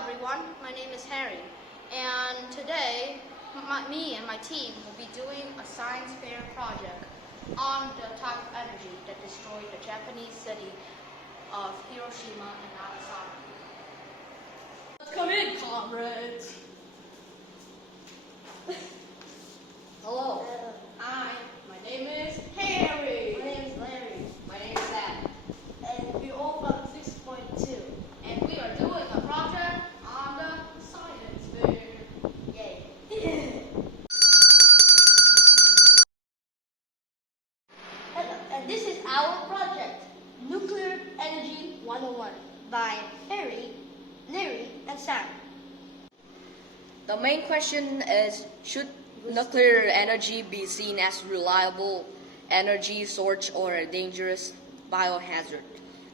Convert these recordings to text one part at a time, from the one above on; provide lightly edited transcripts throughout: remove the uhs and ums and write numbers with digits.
everyone, my name is Harry, and today me and my team will be doing a science fair project on the type of energy that destroyed the Japanese city of Hiroshima and Nagasaki. Let's come in, comrades. Hello, my name is Harry. My name is Larry. My name is Sam. And we're all from 6.2. And we are doing a project on the science fair. Yay. Hello, and this is our project, Nuclear Energy 101, by Harry, Larry, and Sam. The main question is, should nuclear energy be seen as reliable energy source or a dangerous biohazard?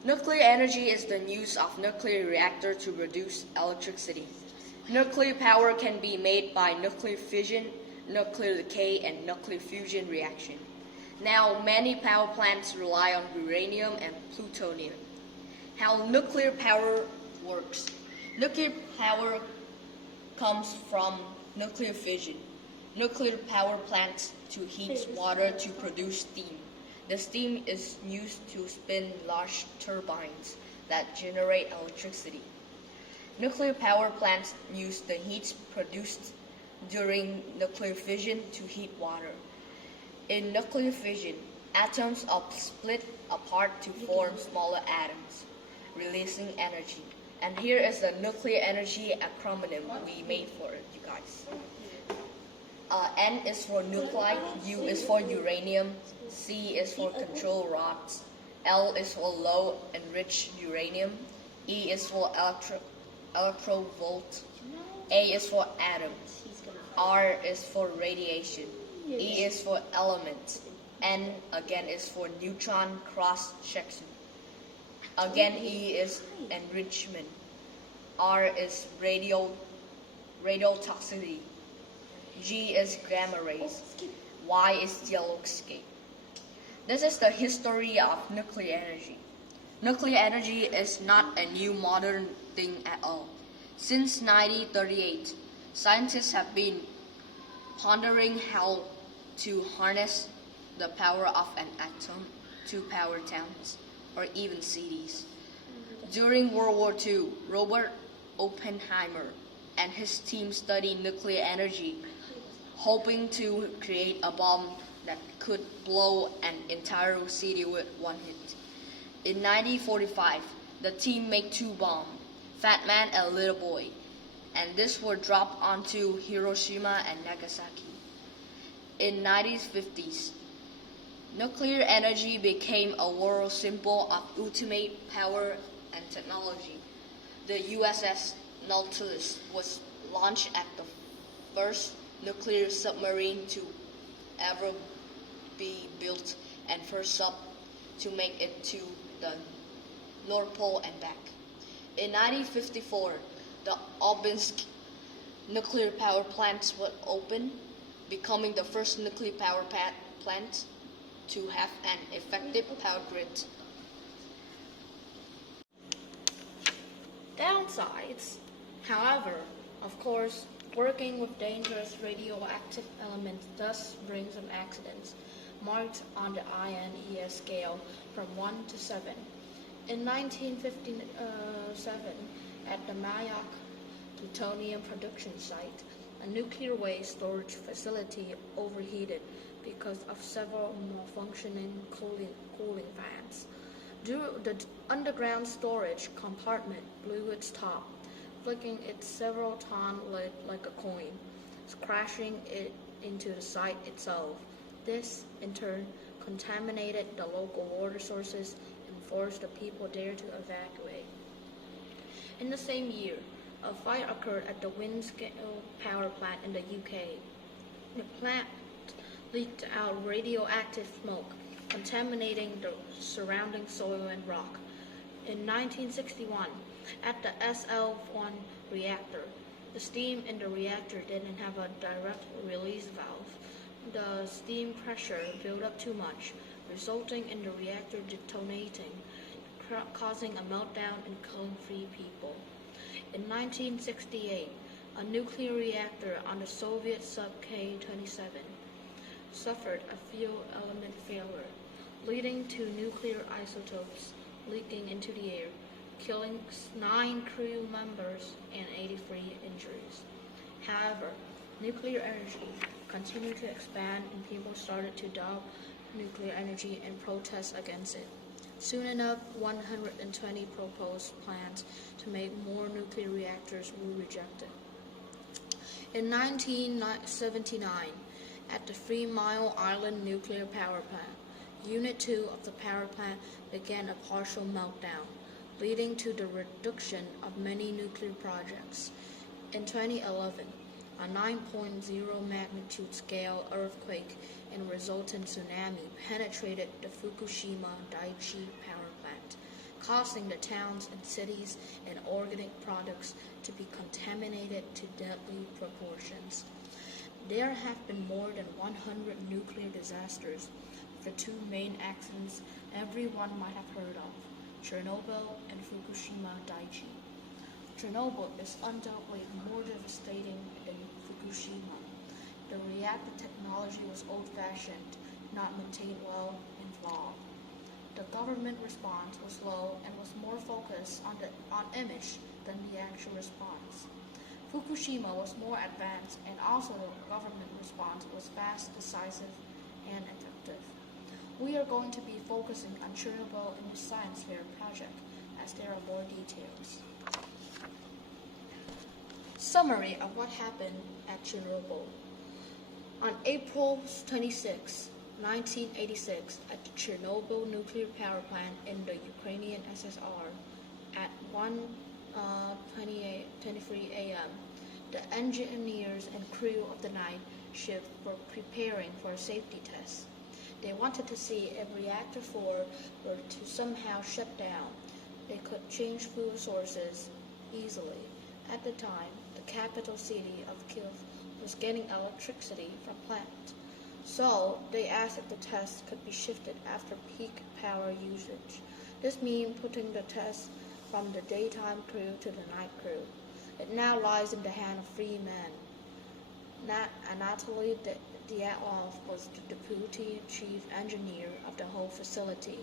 Nuclear energy is the use of nuclear reactor to produce electricity. Nuclear power can be made by nuclear fission, nuclear decay, and nuclear fusion reaction. Now, many power plants rely on uranium and plutonium. How nuclear power works. Nuclear power comes from nuclear fission. Nuclear power plants to heat water to produce steam. The steam is used to spin large turbines that generate electricity. Nuclear power plants use the heat produced during nuclear fission to heat water. In nuclear fission, atoms are split apart to form smaller atoms, releasing energy. And here is the nuclear energy acronym we made for you guys. N is for nuclei, U is for uranium, C is for control rods, L is for low enriched uranium, E is for electrovolt, A is for atom, R is for radiation, E is for element, N again is for neutron cross-section. Again, E is enrichment, R is radiotoxicity, G is gamma rays, Y is yellow escape. This is the history of nuclear energy. Nuclear energy is not a new modern thing at all. Since 1938, scientists have been pondering how to harness the power of an atom to power towns or even cities. During World War II, Robert Oppenheimer and his team studied nuclear energy, hoping to create a bomb that could blow an entire city with one hit. In 1945, the team made two bombs, Fat Man and Little Boy, and these were dropped onto Hiroshima and Nagasaki. In 1950s, nuclear energy became a world symbol of ultimate power and technology. The USS Nautilus was launched as the first nuclear submarine to ever be built and first sub to make it to the North Pole and back. In 1954, the Obinsk nuclear power plant was opened, becoming the first nuclear power plant to have an effective power grid. Downsides, however, of course, working with dangerous radioactive elements does bring some accidents, marked on the INES scale from 1 to 7. In 1957, at the Mayak plutonium production site, a nuclear waste storage facility overheated because of several malfunctioning cooling fans. The underground storage compartment blew its top, flicking its several-ton lid like a coin, crashing it into the site itself. This, in turn, contaminated the local water sources and forced the people there to evacuate. In the same year, a fire occurred at the Windscale power plant in the UK. The plant leaked out radioactive smoke, contaminating the surrounding soil and rock. In 1961, at the SL-1 reactor, the steam in the reactor didn't have a direct release valve. The steam pressure built up too much, resulting in the reactor detonating, causing a meltdown and killing 3 people. In 1968, a nuclear reactor on the Soviet sub K-27 suffered a fuel element failure, leading to nuclear isotopes leaking into the air, killing 9 crew members and 83 injuries. However, nuclear energy continued to expand and people started to doubt nuclear energy and protest against it. Soon enough, 120 proposed plans to make more nuclear reactors were rejected. In 1979, at the 3 Mile Island Nuclear Power Plant, Unit 2 of the power plant began a partial meltdown, leading to the reduction of many nuclear projects. In 2011, a 9.0 magnitude scale earthquake and resultant tsunami penetrated the Fukushima Daiichi power plant, causing the towns and cities and organic products to be contaminated to deadly proportions. There have been more than 100 nuclear disasters. The 2 main accidents everyone might have heard of, Chernobyl and Fukushima Daiichi. Chernobyl is undoubtedly more devastating than Fukushima. The reactor technology was old-fashioned, not maintained well, and flawed. The government response was low and was more focused on image than the actual response. Fukushima was more advanced, and also the government response was fast, decisive, and effective. We are going to be focusing on Chernobyl in the Science Fair project, as there are more details. Summary of what happened at Chernobyl. On April 26, 1986, at the Chernobyl nuclear power plant in the Ukrainian SSR, at 1:23 a.m., the engineers and crew of the night shift were preparing for a safety test. They wanted to see if Reactor 4 were to somehow shut down. They could change fuel sources easily. At the time, the capital city of Kiev was getting electricity from plant. So they asked if the test could be shifted after peak power usage. This means putting the test from the daytime crew to the night crew. It now lies in the hand of 3 men. Anatoly Dyatlov was the deputy chief engineer of the whole facility.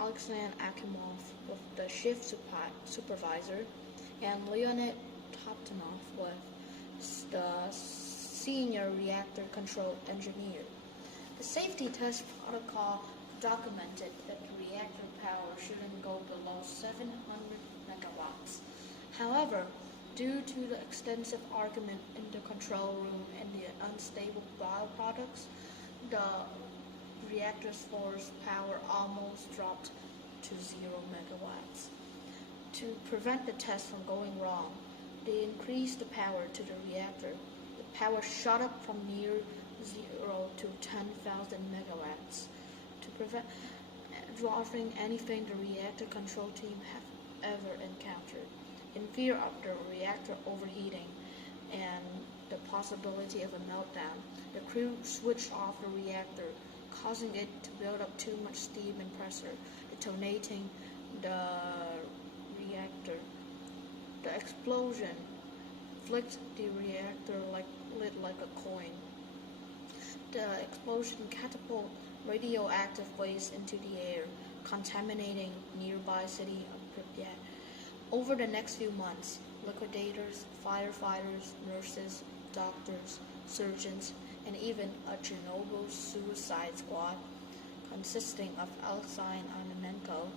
Alexander Akimov was the shift supervisor, and Leonid Toptonov was the senior reactor control engineer. The safety test protocol documented that the reactor power shouldn't go below 700 megawatts. However, due to the extensive argument in the control room and the unstable byproducts, the reactor's force power almost dropped to 0 megawatts. To prevent the test from going wrong, they increased the power to the reactor. The power shot up from near 0 to 10,000 megawatts. To prevent dropping anything the reactor control team have ever encountered. In fear of the reactor overheating and the possibility of a meltdown, the crew switched off the reactor, causing it to build up too much steam and pressure, detonating the reactor. The explosion flicked the reactor like a coin. The explosion catapulted radioactive waste into the air, contaminating nearby city of Pripyat. Over the next few months, liquidators, firefighters, nurses, doctors, surgeons, and even a Chernobyl suicide squad consisting of Alexei Armenenko,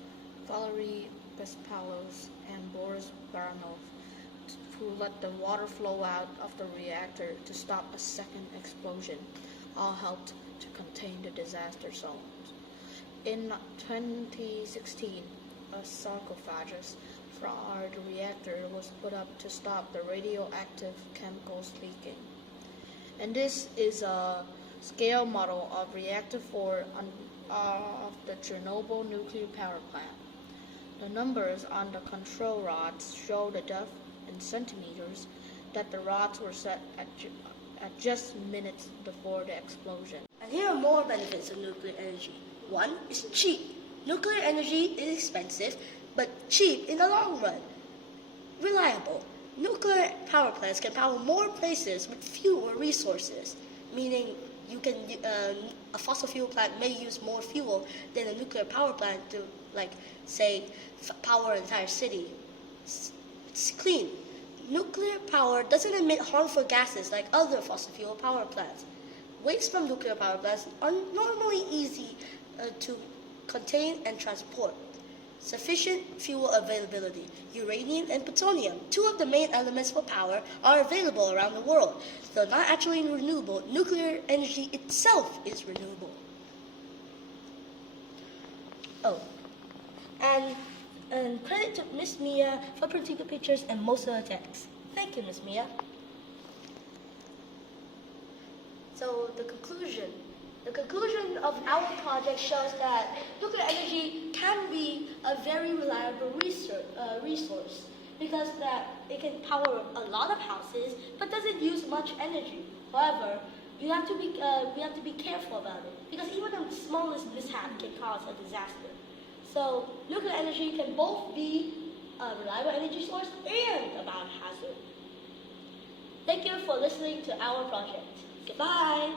Valery Bespalos, and Boris Baranov, who let the water flow out of the reactor to stop a second explosion, all helped to contain the disaster zone. In 2016, a sarcophagus for the reactor was put up to stop the radioactive chemicals leaking. And this is a scale model of Reactor 4 of the Chernobyl nuclear power plant. The numbers on the control rods show the depth in centimeters that the rods were set at just minutes before the explosion. And here are more benefits of nuclear energy. 1 is cheap. Nuclear energy is expensive, but cheap in the long run. Reliable. Nuclear power plants can power more places with fewer resources, meaning a fossil fuel plant may use more fuel than a nuclear power plant to, like, say, power an entire city. It's clean. Nuclear power doesn't emit harmful gases like other fossil fuel power plants. Waste from nuclear power plants are normally easy to contain and transport. Sufficient fuel availability. Uranium and plutonium, two of the main elements for power, are available around the world. Though not actually renewable, nuclear energy itself is renewable. Oh, and credit to Miss Mia for printing the pictures and most of the text. Thank you, Miss Mia. So the conclusion of our project shows that nuclear energy can be a very reliable resource because that it can power a lot of houses but doesn't use much energy. However, we have to be careful about it because even the smallest mishap can cause a disaster. So nuclear energy can both be a reliable energy source and a biohazard. Thank you for listening to our project. Goodbye.